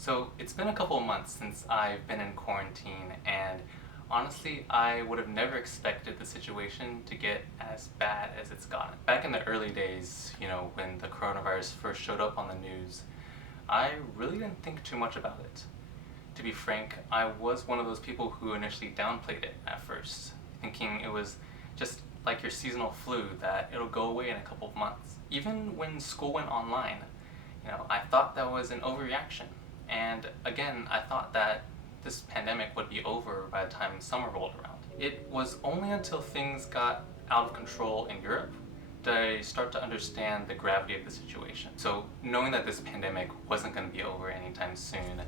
So it's been a couple of months since I've been in quarantine, and honestly, I would have never expected the situation to get as bad as it's gotten. Back in the early days, when the coronavirus first showed up on the news, I really didn't think too much about it. To be frank, I was one of those people who initially downplayed it at first, thinking it was just like your seasonal flu that it'll go away in a couple of months. Even when school went online, I thought that was an overreaction. And again, I thought that this pandemic would be over by the time summer rolled around. It was only until things got out of control in Europe that I start to understand the gravity of the situation. So knowing that this pandemic wasn't going to be over anytime soon,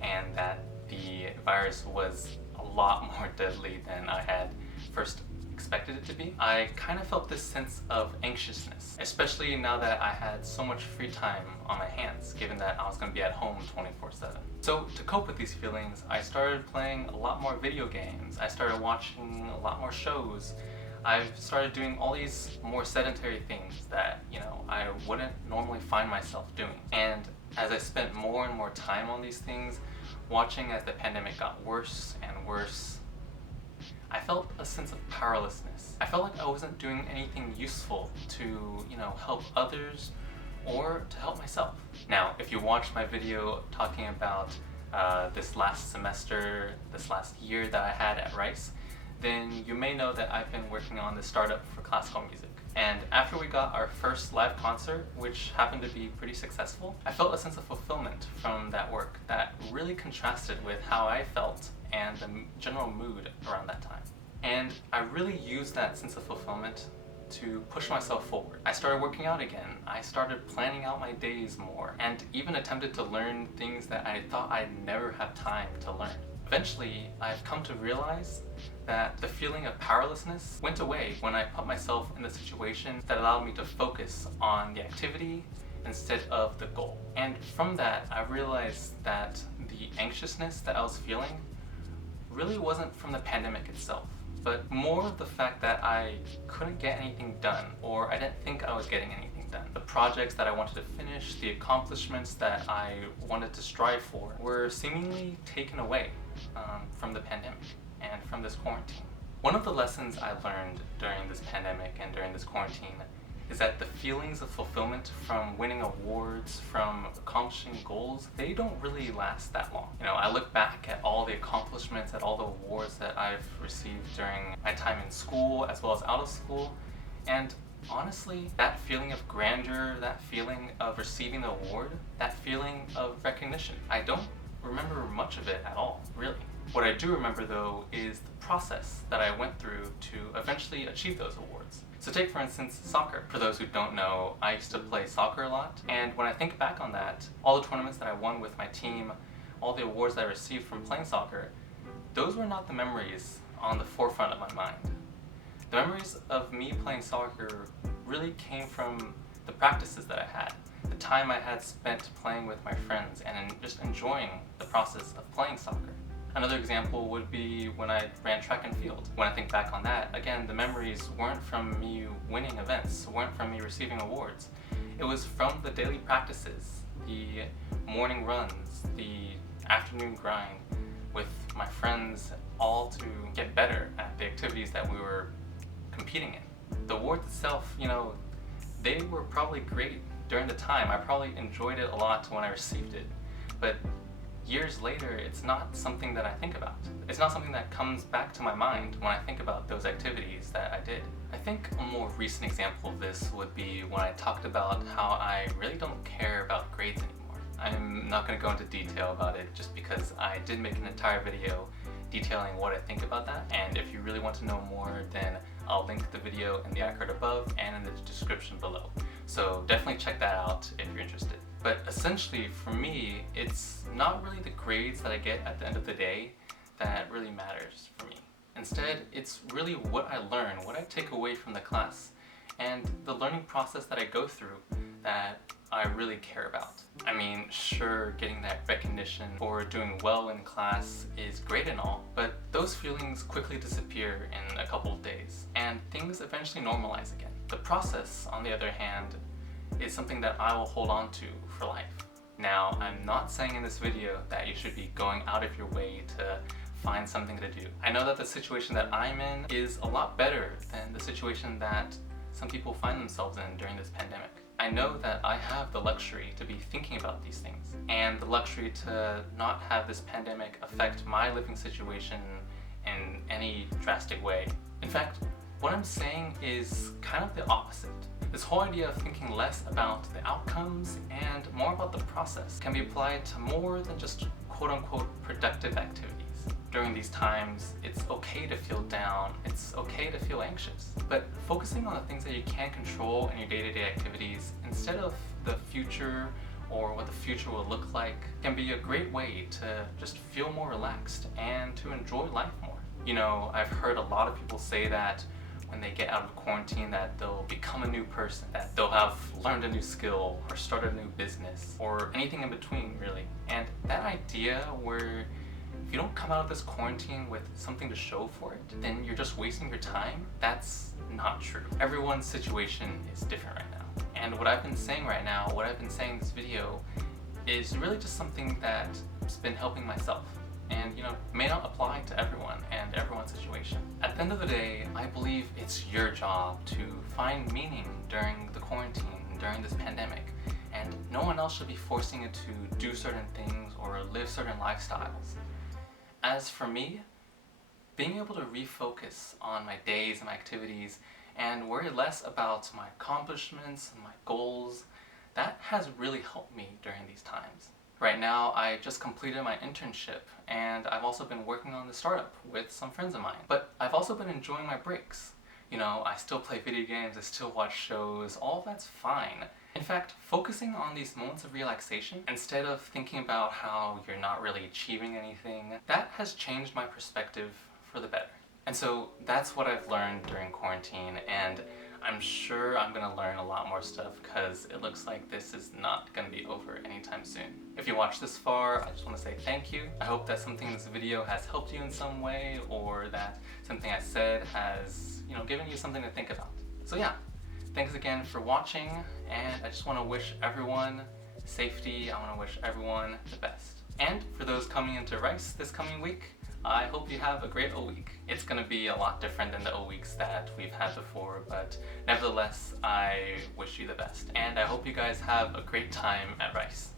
and that the virus was a lot more deadly than I had first expected it to be, I kind of felt this sense of anxiousness, especially now that I had so much free time on my hands, given that I was going to be at home 24/7. So to cope with these feelings, I started playing a lot more video games, I started watching a lot more shows, I've started doing all these more sedentary things that, I wouldn't normally find myself doing. And as I spent more and more time on these things, watching as the pandemic got worse and worse, I felt a sense of powerlessness. I felt like I wasn't doing anything useful to, help others or to help myself. Now, if you watched my video talking about this last semester, this last year that I had at Rice, then you may know that I've been working on the startup for classical music. And after we got our first live concert, which happened to be pretty successful, I felt a sense of fulfillment from that work that really contrasted with how I felt and the general mood around that time. And I really used that sense of fulfillment to push myself forward. I started working out again, I started planning out my days more, and even attempted to learn things that I thought I'd never have time to learn. Eventually, I've come to realize that the feeling of powerlessness went away when I put myself in the situation that allowed me to focus on the activity instead of the goal. And from that, I realized that the anxiousness that I was feeling really wasn't from the pandemic itself, but more of the fact that I couldn't get anything done, or I didn't think I was getting anything done. The projects that I wanted to finish, the accomplishments that I wanted to strive for, were seemingly taken away from the pandemic and from this quarantine. One of the lessons I learned during this pandemic and during this quarantine is that the feelings of fulfillment from winning awards, from accomplishing goals, they don't really last that long. I look back at all the accomplishments, at all the awards that I've received during my time in school as well as out of school, and honestly, that feeling of grandeur, that feeling of receiving the award, that feeling of recognition, I don't remember much of it at all, really. What I do remember, though, is the process that I went through to eventually achieve those awards. So take, for instance, soccer. For those who don't know, I used to play soccer a lot, and when I think back on that, all the tournaments that I won with my team, all the awards that I received from playing soccer, those were not the memories on the forefront of my mind. The memories of me playing soccer really came from the practices that I had, the time I had spent playing with my friends and just enjoying the process of playing soccer. Another example would be when I ran track and field. When I think back on that, again, the memories weren't from me winning events, weren't from me receiving awards. It was from the daily practices, the morning runs, the afternoon grind with my friends, all to get better at the activities that we were competing in. The awards itself, they were probably great during the time. I probably enjoyed it a lot when I received it, but years later, it's not something that I think about. It's not something that comes back to my mind when I think about those activities that I did. I think a more recent example of this would be when I talked about how I really don't care about grades anymore. I'm not going to go into detail about it just because I did make an entire video detailing what I think about that, and if you really want to know more, then I'll link the video in the iCard above and in the description below. So definitely check that out if you're interested. But essentially, for me, it's not really the grades that I get at the end of the day that really matters for me. Instead, it's really what I learn, what I take away from the class, and the learning process that I go through that I really care about. I mean, sure, getting that recognition for doing well in class is great and all, but those feelings quickly disappear in a couple of days, and things eventually normalize again. The process, on the other hand, is something that I will hold on to for life. Now, I'm not saying in this video that you should be going out of your way to find something to do. I know that the situation that I'm in is a lot better than the situation that some people find themselves in during this pandemic. I know that I have the luxury to be thinking about these things and the luxury to not have this pandemic affect my living situation in any drastic way. In fact, what I'm saying is kind of the opposite. This whole idea of thinking less about the outcomes and more about the process can be applied to more than just quote-unquote productive activities. During these times, it's okay to feel down, it's okay to feel anxious, but focusing on the things that you can control in your day-to-day activities instead of the future or what the future will look like can be a great way to just feel more relaxed and to enjoy life more. You know, I've heard a lot of people say that when they get out of quarantine that they'll become a new person, that they'll have learned a new skill or started a new business or anything in between, really. And that idea where if you don't come out of this quarantine with something to show for it, then you're just wasting your time, that's not true. Everyone's situation is different right now. And what I've been saying right now, what I've been saying in this video, is really just something that's been helping myself. And you know, may not apply to everyone and everyone's situation. At the end of the day, I believe it's your job to find meaning during the quarantine, during this pandemic, and no one else should be forcing you to do certain things or live certain lifestyles. As for me, being able to refocus on my days and my activities and worry less about my accomplishments and my goals, that has really helped me during these times. Right now, I just completed my internship and I've also been working on the startup with some friends of mine. But I've also been enjoying my breaks. You know, I still play video games, I still watch shows, all that's fine. In fact, focusing on these moments of relaxation instead of thinking about how you're not really achieving anything, that has changed my perspective for the better. And so that's what I've learned during quarantine, and I'm sure I'm gonna learn a lot more stuff because it looks like this is not gonna be over anytime soon. If you watched this far, I just want to say thank you. I hope that something in this video has helped you in some way, or that something I said has, you know, given you something to think about. So yeah, thanks again for watching, and I just want to wish everyone safety. I want to wish everyone the best. And for those coming into Rice this coming week, I hope you have a great O week. It's gonna be a lot different than the O weeks that we've had before, but nevertheless, I wish you the best. And I hope you guys have a great time at Rice.